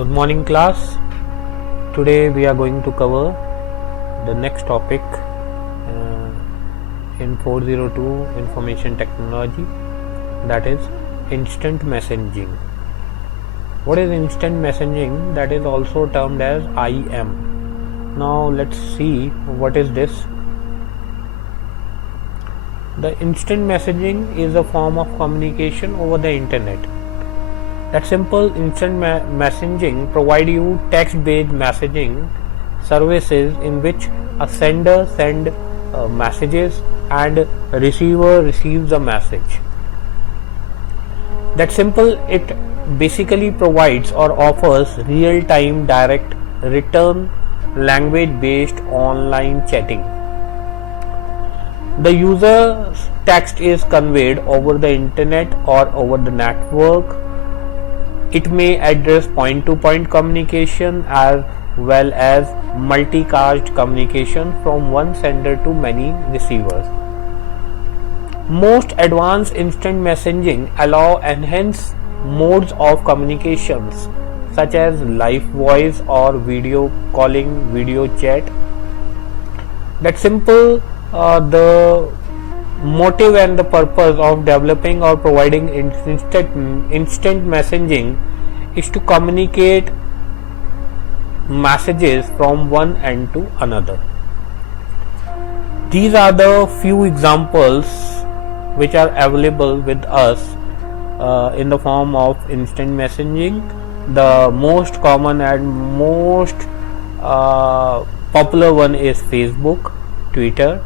Good morning, class. Today we are going to cover the next topic in 402 information technology, that is instant messaging. What is instant messaging? That is also termed as IM. Now let's see what is this. The instant messaging is a form of communication over the internet. That simple instant messaging provide you text-based messaging services in which a sender sends messages and a receiver receives a message. That simple, it basically provides or offers real-time direct return language-based online chatting. The user's text is conveyed over the internet or over the network. It may address point-to-point communication as well as multicast communication from one sender to many receivers. Most advanced instant messaging allow enhanced modes of communications such as live voice or video calling, video chat. That simple, the motive and the purpose of developing or providing instant messaging is to communicate messages from one end to another. These are the few examples which are available with us in the form of instant messaging. The most common and most popular one is Facebook, Twitter,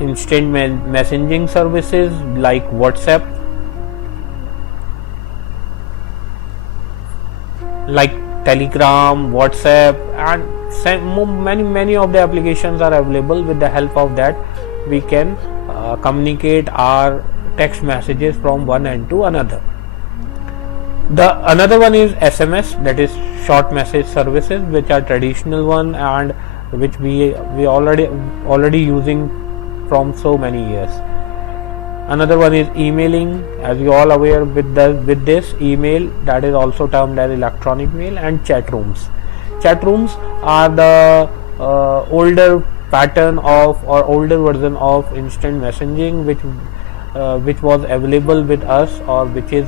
instant messaging services like WhatsApp, like Telegram, WhatsApp, and many of the applications are available. With the help of that, we can communicate our text messages from one end to another. The another one is SMS, that is short message services, which are traditional one and which we already using from so many years. Another one is emailing, as you all aware with this email, that is also termed as electronic mail, and chat rooms. Chat rooms are the older pattern of or older version of instant messaging which was available with us or which is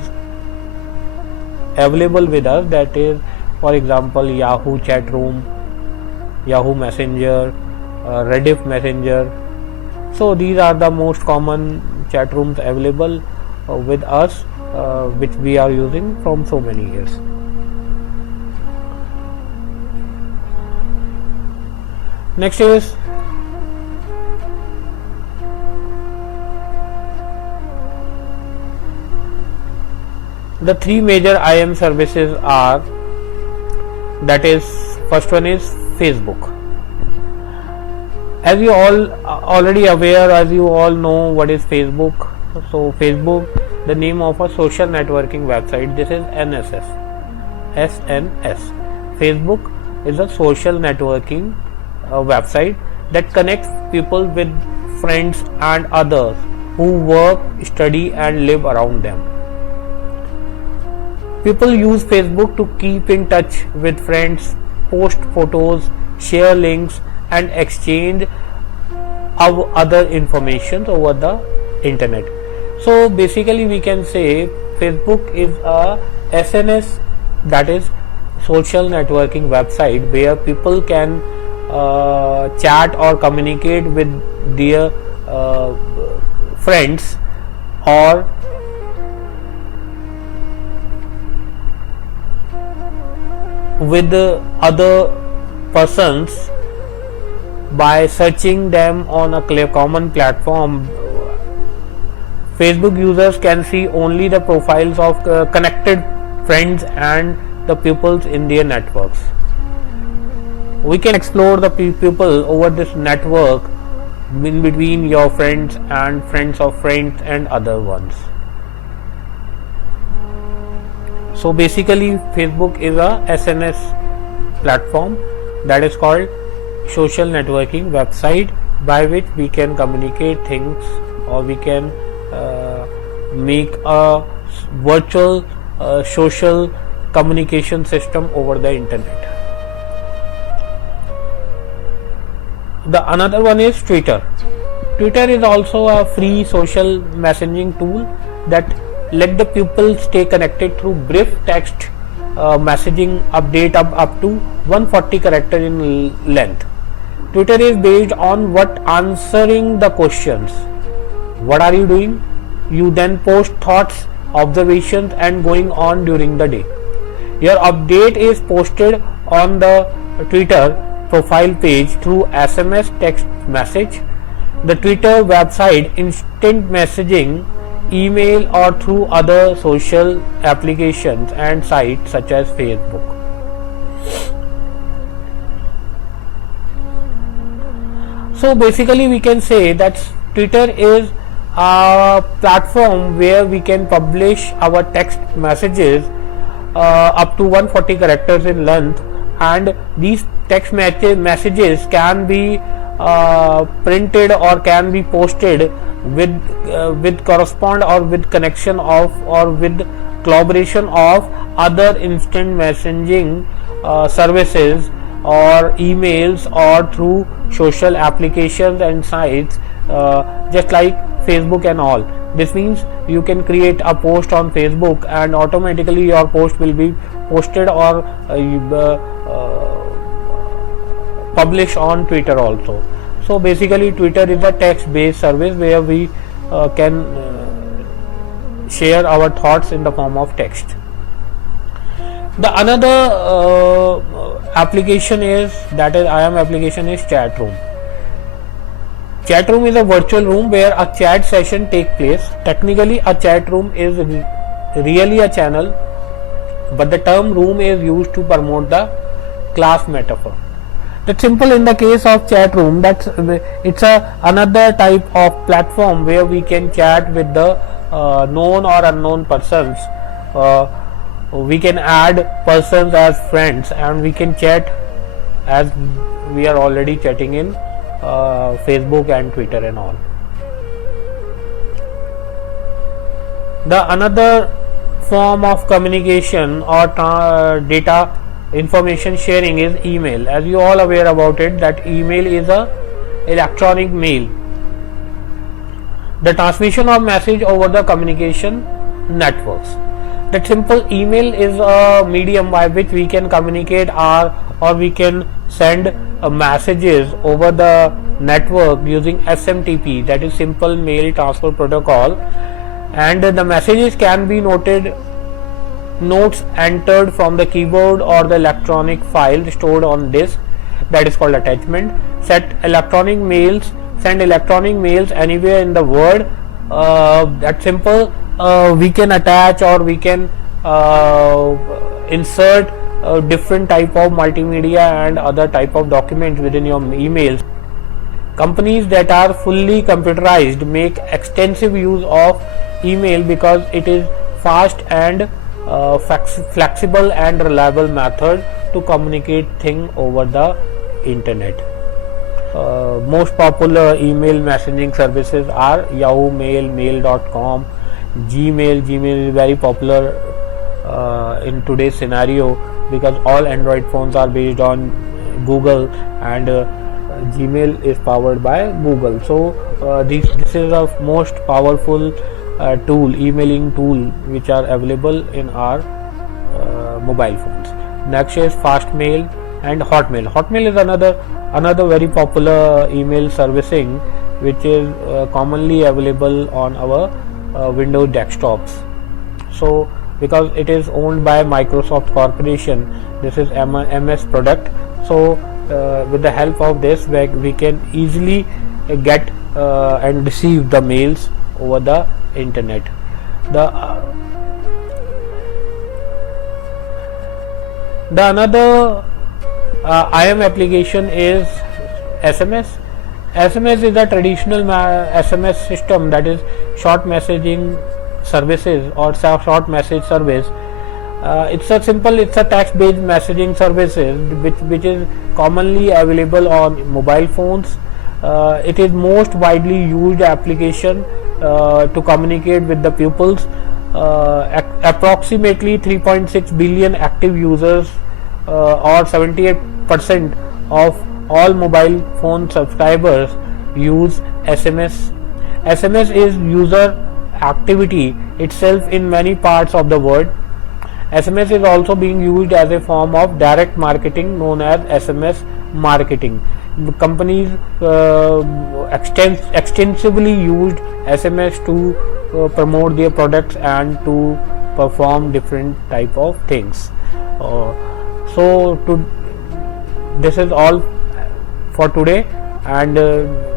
available with us. That is, for example, Yahoo chat room, Yahoo Messenger, Rediff Messenger. So these are the most common chat rooms available with us, which we are using from so many years. Next is the three major IM services are, that is, first one is Facebook. As you all already aware, as you all know what is Facebook. So Facebook, the name of a social networking website. This is SNS. Facebook is a social networking website that connects people with friends and others who work, study and live around them. People use Facebook to keep in touch with friends, post photos, share links and exchange of other information over the internet. So basically we can say Facebook is a SNS, that is social networking website, where people can chat or communicate with their friends or with other persons by searching them on a common platform. Facebook users can see only the profiles of connected friends and the pupils in their networks. We can explore the people over this network in between your friends and friends of friends and other ones. So basically Facebook is a SNS platform, that is called social networking website, by which we can communicate things or we can make a virtual social communication system over the internet. The another one is Twitter. Twitter is also a free social messaging tool that let the people stay connected through brief text messaging update up to 140 character in length. Twitter is based on what answering the questions. What are you doing? You then post thoughts, observations and going on during the day. Your update is posted on the Twitter profile page through SMS text message, the Twitter website, instant messaging, email or through other social applications and sites such as Facebook. So basically we can say that Twitter is a platform where we can publish our text messages up to 140 characters in length, and these text messages can be printed or can be posted with correspond or with connection of or with collaboration of other instant messaging services or emails or through social applications and sites just like Facebook and all. This means you can create a post on Facebook and automatically your post will be posted or published on Twitter also. So basically Twitter is a text based service where we can share our thoughts in the form of text. The another application is IM application is chat room. Chat room is a virtual room where a chat session takes place. Technically a chat room is really a channel, but the term room is used to promote the class metaphor. That's simple. In the case of chat room, it's another type of platform where we can chat with the known or unknown persons. We can add persons as friends and we can chat as we are already chatting in Facebook and Twitter and all. The another form of communication or data information sharing is email. As you all aware about it, that email is a electronic mail, the transmission of message over the communication networks. That simple, email is a medium by which we can communicate or we can send messages over the network using SMTP, that is simple mail transfer protocol, and the messages can be notes entered from the keyboard or the electronic file stored on disk, that is called attachment. Send electronic mails anywhere in the world. That simple, we can attach or we can insert different type of multimedia and other type of documents within your emails. Companies that are fully computerized make extensive use of email because it is fast and flexible and reliable method to communicate things over the internet. Most popular email messaging services are Yahoo Mail, Mail.com, Gmail. Gmail is very popular in today's scenario because all Android phones are based on Google and Gmail is powered by Google. So this is the most powerful emailing tool which are available in our mobile phones. Next is Fastmail and Hotmail. Hotmail is another very popular email servicing which is commonly available on our Windows desktops. So because it is owned by Microsoft Corporation, this is MS product. So with the help of this we can easily get and receive the mails over the internet. The another IM application is SMS. SMS is a traditional SMS system, that is short messaging services or short message service. It's a text based messaging services which is commonly available on mobile phones. It is most widely used application to communicate with the pupils approximately 3.6 billion active users, or 78% of all mobile phone subscribers use SMS. SMS is user activity itself in many parts of the world. SMS is also being used as a form of direct marketing known as SMS marketing. The companies extensively used SMS to promote their products and to perform different type of things. This is all for today, and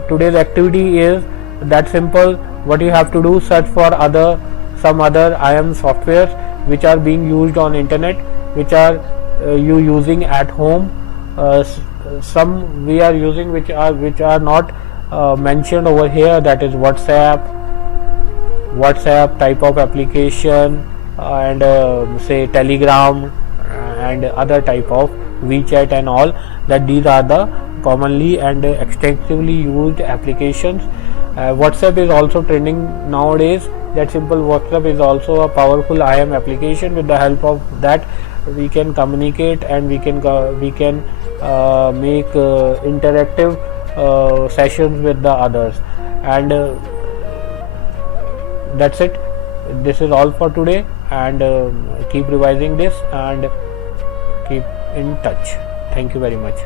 today's activity is that simple. What you have to do, search for some other IM softwares which are being used on internet, which are you using at home. Some we are using which are not mentioned over here, that is WhatsApp type of application, and say Telegram and other type of WeChat and all, that these are the commonly and extensively used applications. WhatsApp is also trending nowadays. That simple WhatsApp is also a powerful IM application. With the help of that, we can communicate and we can make interactive sessions with the others. And that's it. This is all for today, and keep revising this and keep in touch. Thank you very much.